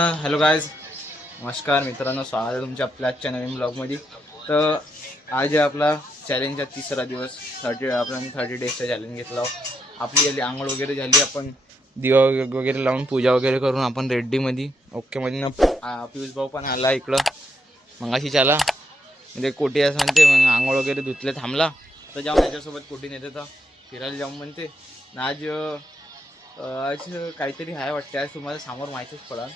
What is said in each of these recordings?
Hello guys, नमस्कार मित्रांनो, स्वागत आहे तुमच्या आपल्या आजच्या नवीन ब्लॉगमध्ये. तर आज आहे आपला चॅलेंजचा तिसरा दिवस. आपण 30 डेजचा चॅलेंज घेतला. आपली झाली आंघोळ वगैरे झाली, आपण दिवा वगैरे लावून पूजा वगैरे करून आपण रेड्डीमध्ये ओकेमध्ये ना पियुष भाऊ पण आला इकडं. मगाशी आला म्हणजे कोटी असं म्हणते, मग आंघोळ वगैरे धुतले थांबला तर जाऊन त्याच्यासोबत कोटी नेते तर फिरायला जाऊन म्हणते. आज आज काहीतरी आहे वाटते, आज तुम्हाला समोर माहितीच पडा,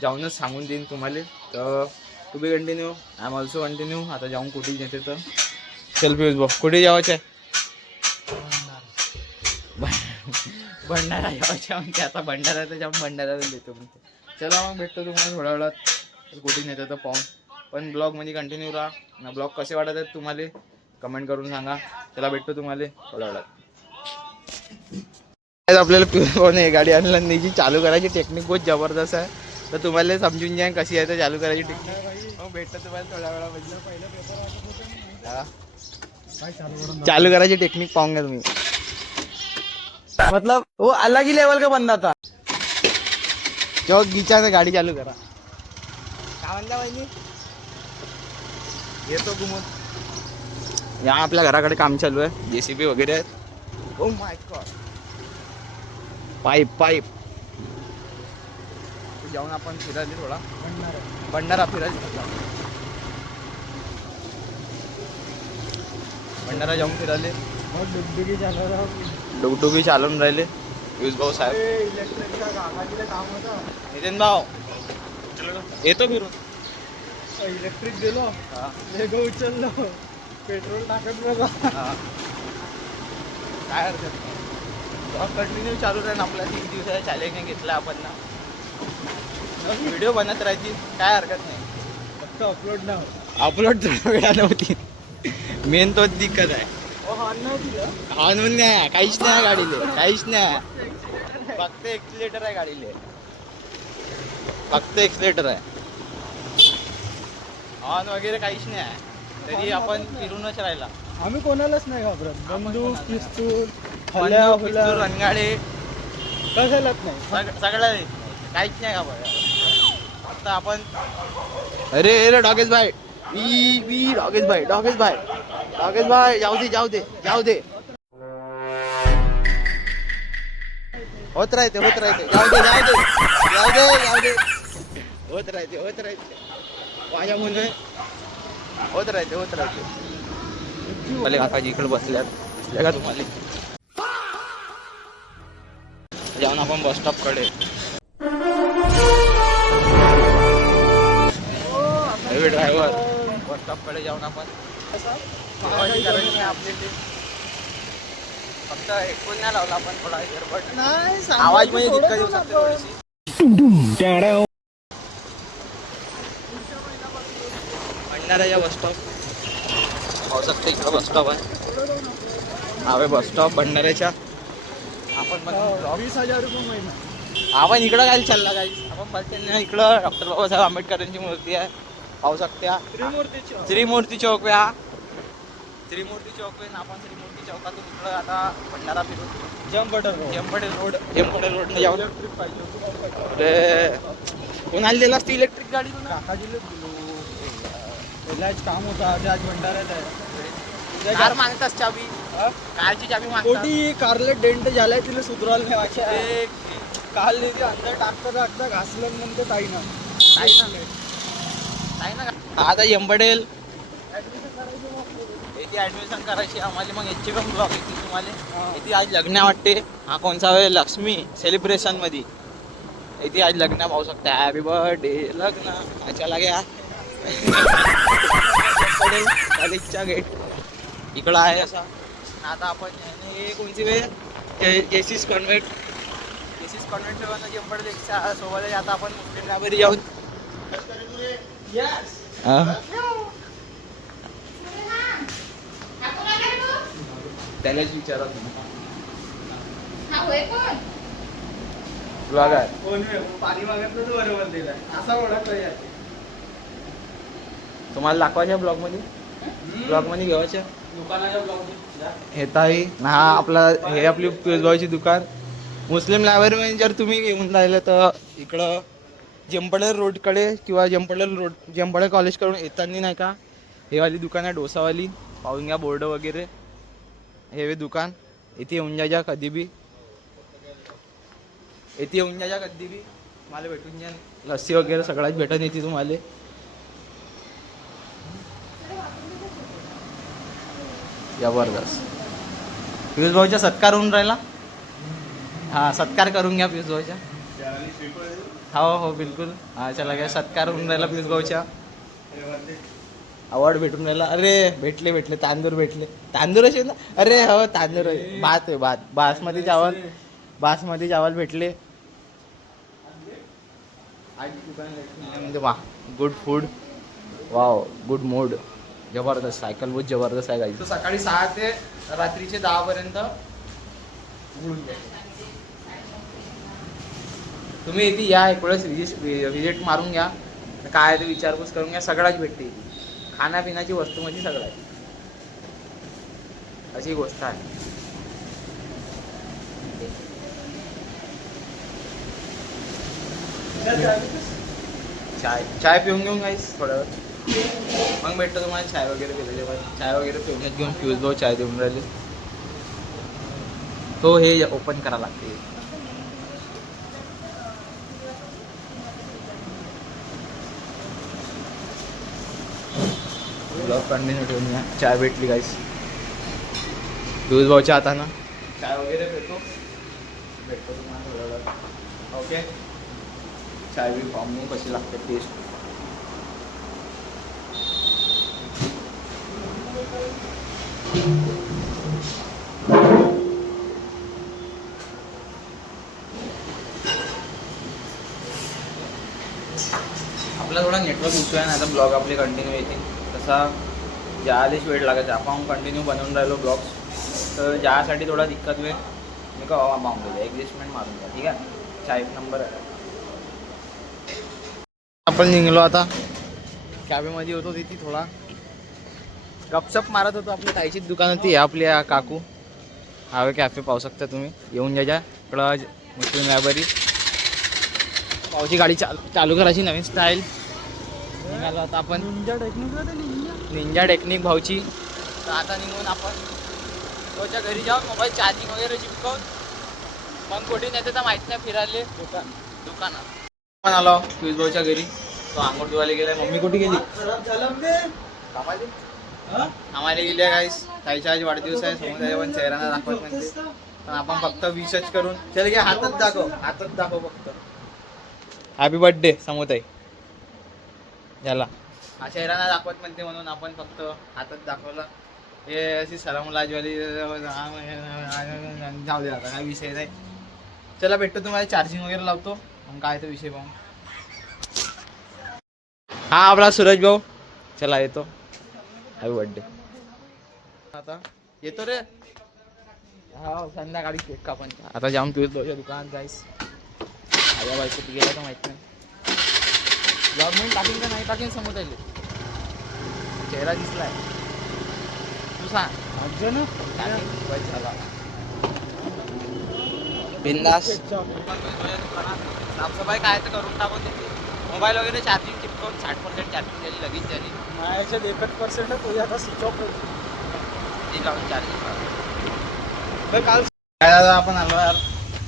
जाऊनच सांगून देईन तुम्हाला. तर to be continue, I am also continue. आता जाऊन कुठे नेते तर चल पियुष भाऊ, कुठे जावायचं आहे? भंडारा जावायचं म्हणते. आता भंडारा तर जाऊन भंडाराला देतो म्हणते. चला मग भेटतो तुम्हाला थोड्या वेळात. कुठे नेतं तर पाहून, पण ब्लॉगमध्ये कंटिन्यू राहा. ब्लॉग कसे वाटत आहेत तुम्हाला कमेंट करून सांगा. चला भेटतो तुम्हाला थोड्या वेळात. आपल्याला पियुष भाऊने गाडी आणली, जी चालू करायची टेक्निक बहुत जबरदस्त आहे. तर तुम्हाला समजून घ्या कशी आहे तर चालू करायची टेक्निक. मग भेटतं तुम्हाला थोड्या वेळामध्ये. चालू करायची टेक्निक पाहून घ्या तुम्ही. मतलब वो अलग ही लेवल का बंदा था. जो गीचा से गाडी चालू करा. काय म्हणता पाहिजे येतो घुमून. या आपल्या घराकडे काम चालू आहे, JCB वगैरे आहेत. ओ माय गॉड, पाईप जाऊन आपण फिरायला थोडा भंडारा फिरायला. भंडारा जाऊन फिरायले. डुगडुगी चालून राहिले पियुष भाऊ साहेब. नितीन भाऊ येतो फिरून. इलेक्ट्रिक गेलो, लेगो उचललो, पेट्रोल टाकत बघा. काय हरकत नाही, कंटिन्यू चालू राहील आपला. 3 दिवसाचा चॅलेंज घेतला आपण ना, व्हिडिओ बनत राहायची, काय हरकत नाही. फक्त अपलोड ना अपलोड थोडा वेळा नव्हती, मेन तोच दिक्कत आहे. म्हणून नाही, काहीच नाही गाडीले, काहीच नाही. फक्त एक्सिलेटर आहे गाडीले, फक्त एक्सिलेटर आहे. हॉर्न वगैरे काहीच नाही आहे, तरी आपण फिरूनच राहिला. आम्ही कोणालाच नाही घाबरत. बंदूक, पिस्तूल, रणगाडे कशालाच नाही. सगळ्या काहीच नाही का बघा. फक्त आपण अरे डॉगेश भाई, डॉगेश भाई जाऊ दे. होत राहते जाऊ दे. होत राहते माझ्या मुले होत राहते. भले काकाजी इकडे बसल्या का तुम्हाला. जाऊन आपण बस स्टॉप कडे. ड्रायव्हर बस स्टॉप कडे जाऊन आपण आपले फक्त हेडफोन नाही लावला आपण, थोडा एअरबड नाही, आवाज म्हणजे दिक्कत येऊ शकते थोडीशी. भंडाराच्या बस स्टॉप पाहू शकते, इकडं बस स्टॉप आहे. हवे बस स्टॉप भंडाऱ्याच्या. आपण 20,000 रुपये महिना. आपण इकडं काय चालला काही, आपण बसते इकडं डॉक्टर बाबासाहेब आंबेडकरांची मूर्ती आहे, पाहू शकत्या. त्रिमूर्ती चौक आहे हा, त्रिमूर्ती चौक आहे. आपण त्रिमूर्ती चौकातून इकडं आता भंडारा फिरू. जमपडेल रोड ने जाऊ. अरे कोणाला दिला असते इलेक्ट्रिक गाडी? काम होता आज भंडाऱ्यात आहे. कार मागतास चाबी, कारची चाबी मागता. कारला डेंट झालाय, तिला सुधरायला नाही वाटत. काल अंदर टाकता घासलं म्हणते ताई ना. आता एम्पडेल इथे ऍडमिशन करायची आम्हाला. मग याची पण ब्लॉग येते तुम्हाला. इथे आज लग्न वाटते. हा कोणचा वेळ लक्ष्मी सेलिब्रेशन मध्ये इथे आज लग्न पाहू शकता. हॅपी बर्थडे लग्न अच्छा लाग्या. कॉलेजच्या गेट इकडं आहे असा. आता आपण हे कोणती वेळ जेसीस कॉन्व्हेंट एम्पडेल सोबत. आता आपण मुस्लिम लायब्ररी जाऊन त्यालाच विचारा पाणी मागतलं तर बरोबर दिलाय असा ओळखला. तुम्हाला दाखवायच्या ब्लॉग मध्ये घेवायच्या दुकानाच्या ब्लॉग हे हा आपला हे आपली पियुष भाऊची दुकान. मुस्लिम लायब्ररी मध्ये जर तुम्ही घेऊन राहिले तर इकडं जंपडर रोडकडे किंवा जंपडर कॉलेजकडून येताना नाही का हे वाली दुकान आहे डोसावाली, पाहून घ्या बोर्ड वगैरे. हे दुकान इथे येऊन जा कधी बी, इथे येऊन जा कधी बी मला भेटून जा. लस्सी वगैरे सगळ्याच भेटून येते तुम्हाला. जबरदस्त. पियुष भाऊचा सत्कार होऊन राहिला. हा सत्कार करून घ्या पियुष भाऊच्या. हो हो बिलकुल. हा चला घ्या, सत्कार होऊन राहिला पियुष भाऊच्या. अवॉर्ड भेटून राहिला. अरे भेटले तांदूळ भेटले. तांदूळ असे ना, अरे हो तांदूळ भात आहे, भात बासमती चावल भेटले. म्हणजे वा good food, wow good mood. जबरदस्त. सायकल बहुत जबरदस्त आहे गाई. तो सकाळी 6 ते रात्रीचे 10 पर्यंत उघडून जाईल. तुम्ही इथे या, एक वेळेस विजिट मारून घ्या. काय ते विचारपूस करून घ्या. सगळ्याच भेटते इथे, खाण्यापिण्याची वस्तू म्हणजे सगळं आहे. अशी गोष्ट आहे. चाय पिऊन घेऊन गाईस थोड्या वेळ, मग भेटतो तुम्हाला चाय वगैरे पिलेले. चाय वगैरे पिऊनच घेऊन पियुष भाऊ चाय देऊन राहिले. तो हे ओपन करा लागते. ब्लॉग कंटिन्यू ठेवून घ्या. चाय भेटली गाईस पियुष भाऊच्या हातानं. चाय वगैरे भेटतो तुम्हाला थोड्या वेळात. ओके. चाय बी पाहून कशी लागते टेस्ट. आपला थोडा नेटवर्क इश्यू आहे ना, आता ब्लॉग आपले कंटिन्यू येतील. तसा ज्यावेळेस वेळ लागायचा आपण कंटिन्यू बनवून राहिलो ब्लॉग्स, तर ज्यासाठी थोडा दिक्कत वेळ मी का मागून द्या, ॲडजस्टमेंट मारून द्या. ठीक आहे. चाय नंबर आहे. आपण निघलो आता. कॅफेमध्ये होतो तिथे थोडा गपसप मारत होतो. आपल्या ताईचीच दुकान होती आपल्या काकू. हावे कॅफे पाहू शकता तुम्ही, येऊन जा इकडं. मुस्लिम लायब्ररी. भाऊची गाडी चालू करायची नवीन स्टाईल निघालो आता आपण. निंजा टेक्निक भाऊची. तर आता निघून आपण भाऊच्या घरी जाऊन मोबाईल चार्जिंग वगैरे चिपकवून मग कुठे नेते तर माहीत नाही फिरायले दुकानात. पण आलो पियुष भाऊच्या घरी. तो आंघोळ धुवायला गेलाय. मम्मी कुठे गेली? आम्हाला गेली आहे गाईस. ताईच्या आज वाढदिवस आहे. समोर पण चेहरा दाखवत म्हणजे, पण आपण फक्त विशच करून चल घे. हातात दाखव फक्त. हॅपी बर्थडे समोताई. झाला. हा चेहरा नाही दाखवत म्हणते म्हणून आपण फक्त हातात दाखवला. हे अशी सलाम लाजवाली जाऊ दे आता, काय विषय नाही. चला भेटतो तुम्हाला. चार्जिंग वगैरे लावतो मग काय तो विषय पाहून. हा आपला सूरज भाऊ. चला येतो. Happy birthday. आता येतो रे. हा संध्याकाळी केक कापून. आता जाऊन पियुष भाऊच्या दुकानात जाईस. माझ्या बायको तू गेला तर माहित नाही. ब्लॉग म्हणून टाकीन का नाही टाकीन समोर आले. चेहरा दिसलाय. तू सांग झाला बिंदास. साफसफाई काय तर करून टाकून देते. मोबाईल वगैरे चार्जिंग चिपकवून 60% चार्जिंग झाली, लगेच झाली. माझ्याच्यात 1% तुझी आता स्विच ऑफ होती. ती लावून चार्जिंग काल काय दादा आपण आलो यार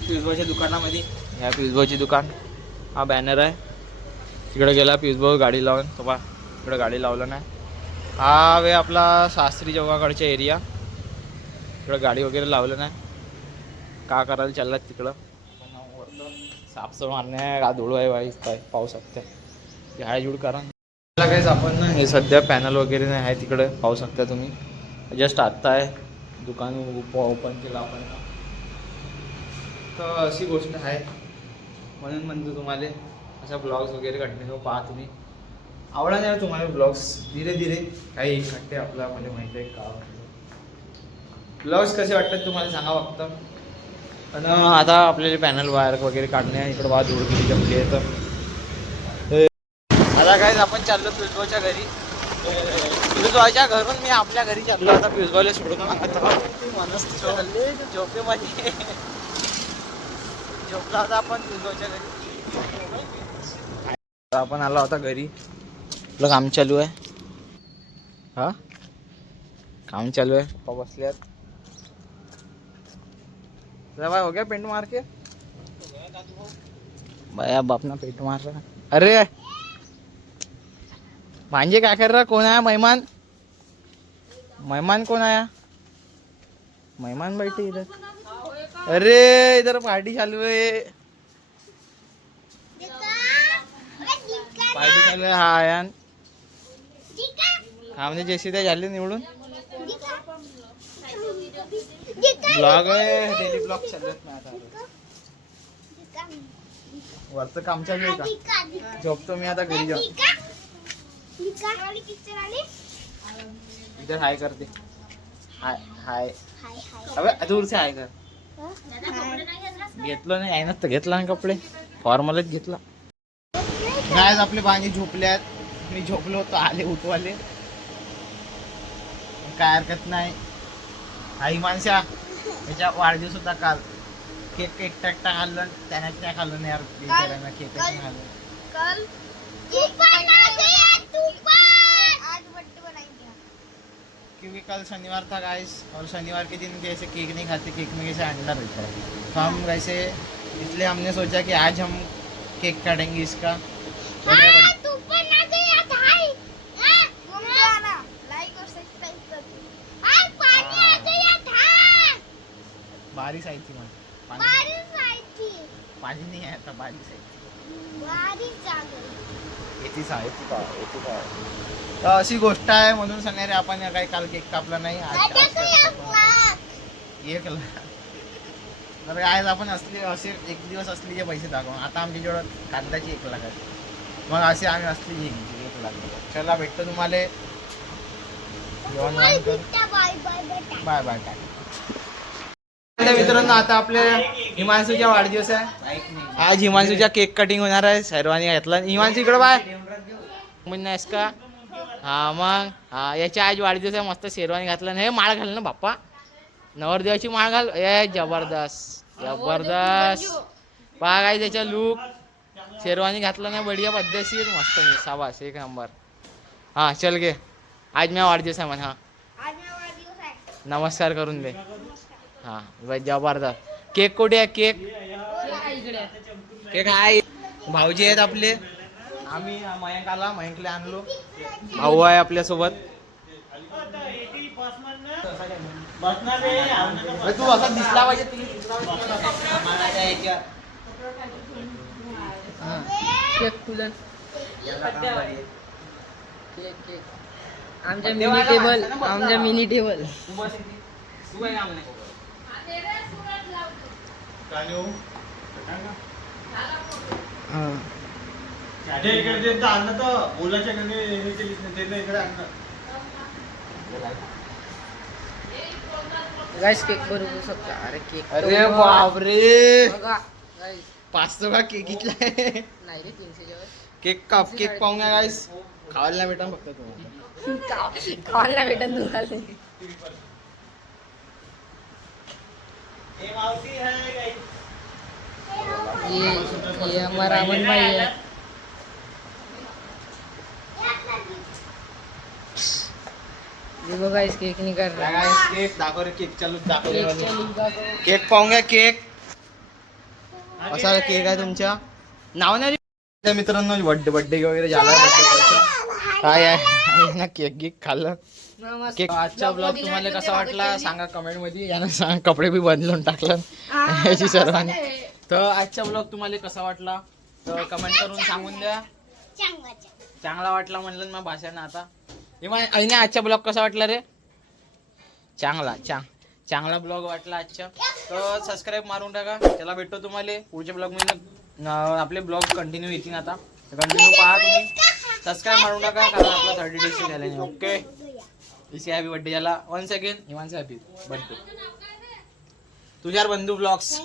पियुष भाऊच्या दुकानामध्ये. ह्या पियुष भाऊची दुकान. हा बॅनर आहे. तिकडे गेला पियुष भाऊ गाडी लावून. तो बा इकडे गाडी लावलं नाही. हा वे आपला शास्त्री चौकाकडचा एरिया. इकडं गाडी वगैरे लावलं नाही. का करायला चाललात तिकडं. साफसफाई मारणे का धुळू आहे बाई. काय पाहू शकता. झाडझूड करा काहीच आपण ना. हे सध्या पॅनल वगैरे नाही आहे तिकडे पाहू शकता तुम्ही. जस्ट आत्ता आहे दुकान ओपन केलं आपण. तर अशी गोष्ट आहे म्हणून म्हणतो तुम्हाला अशा ब्लॉग्स वगैरे कंटिन्यू पहा तुम्ही. आवडा नाही तुम्हाला ब्लॉग्स. धीरे धीरे काही वाटते आपला मला माहिती आहे का. ब्लॉग्स कसे वाटतात तुम्हाला सांगा फक्त. पण आता आपल्याला पॅनल वायर वगैरे काढणे. इकडं बा धूळ किती जमली आहे. तर आता काहीच आपण चाललो पियुष भाऊच्या घरी. पियुष भाऊच्या घरून मी आपल्या घरी चाललो. आता पियुष भाऊला सोडून माणूस झोपेमध्ये झोपला होता आपण पियुष भाऊच्या घरी. तर आपण आलो होता घरी. आपलं काम चालू आहे. हा काम चालू आहे. पप्पा बसल्यात. भाई हो गया पेंट मार के भैया बाप ना पेंट मार रहा. अरे भांजे क्या कर रहा? कौन आया मेहमान? मेहमान कौन आया? मेहमान बैठे इधर. अरे इधर पार्टी चालू है. पार्टी चालू आहे. हा आयान हा म्हणजे जैसे ते झाले निवडून. ब्लॉग आहे. डेली ब्लॉग चालत नाही आता. वरचं काम चालू आहे का? झोपतो मी आता घरी जाऊन. इधर हाय करते. हाय हाय अबे दूर से हाय कर. घेतलं नाही आहे ना तर घेतला ना कपडे. फॉर्मलच घेतला. आज आपले बाणी झोपल्यात. मी झोपलो होतो. आले उठवाले. काय हरकत नाही. आई माणसा त्याच्या वाढदिवस होता काल. केक एकटा एकटा खाल्लं. त्यानेच काय खाल्लं नाही यार. बिचाऱ्यानं केकच नाही खाल्लं. क्योंकि कल शनिवार था गाइस और शनिवार के दिन कैसे केक नहीं खाते. केक में कैसे अंडा रहता है. तो हम वैसे इसलिए हमने सोचा कि आज हम केक काटेंगे इसका. बारिश आई थी. पानी नहीं आया था. बारिश आई थी. तर अशी गोष्ट आहे म्हणून सांगणारे आपण काही काल केक कापला नाही. आज एक तर आज आपण असले असे एक दिवस असलेले पैसे दाखवून. आता आमच्या जेवढं कांद्याची 1 लाख आहे. मग असे आम्ही असली 1 लाख. चला भेटतो तुम्हाला. Bye bye. मित्रांनो आता आपल्या हिमांशूचा वाढदिवस आहे. आज हिमांशूचा केक कटिंग होणार आहे. सर्वांनी घेतला. हिमांशू इकडं बाय म्हणण्यास का. हा मग हा याच्या आज वाढदिवस आहे. मस्त शेरवानी घातला. हे माळ घाल ना बाप्पा. नवरदेवाची माळ घाल. ए जबरदस्त जबरदस्त. पहा काय त्याचा लुक. शेरवानी घातला ना बढिया पद्धतशीर. मस्त शाबास 1 नंबर. हा चल गे. आज माझा वाढदिवस आहे म्हण. हा नमस्कार करून दे. हा जबरदस्त. केक कुठे आहे? केक केक आहे. भाऊजी आहेत आपले. आम्ही मयंक आला. मयंकला आणलो. भाऊ आहे आपल्यासोबत. तू असा दिसला पाहिजे. आमच्या मिनी टेबल. आमच्या मिनी टेबल. गाइस केक बनवू शकता. अरे केक. अरे बापरे. बघा गाइस 500 का केक घेतलाय. नाही रे 300 जेवण. केक काप. केक पाहूया गाईस. खायला भेटा फक्त तुम्हाला. खायला भेटत तुम्हाला. ये हमारा अमन भाई है. देखो गाइस केक नहीं कर रहा. गाईस केक दाखव रे. केक चालू दाखव. केक का तो केक पाहूया. केक असा केक आहे तुमच्या नाव नाही. मित्रांनो बर्थडे वगैरे झाला. काय आहे ना केक गिक खाल्लं. केक. आजचा ब्लॉग तुम्हाला कसा वाटला सांगा कमेंट मध्ये. यानं सांगा कपडे बी बदलून टाकलं याची सर्वांनी. तर आजचा ब्लॉग तुम्हाला कसा वाटला तर कमेंट करून सांगून द्या. चांगला वाटला म्हणलं मग भाषानं. आता आईने आजचा ब्लॉग कसा वाटला रे? चांगला ब्लॉग वाटला आजच्या. तर सबस्क्राईब मारून टाका. त्याला भेटतो तुम्हाला पुढच्या ब्लॉग मध्ये. आपले ब्लॉग कंटिन्यू येतील आता. कंटिन्यू पहा तुम्ही. सबस्क्राईब मारून टाका कारण आपला 30 डेज झाले नाही. ओके. इसे हॅपी बर्थडे झाला. Once again Himanshu happy birthday. तुझ्यावर बंधू ब्लॉग्स.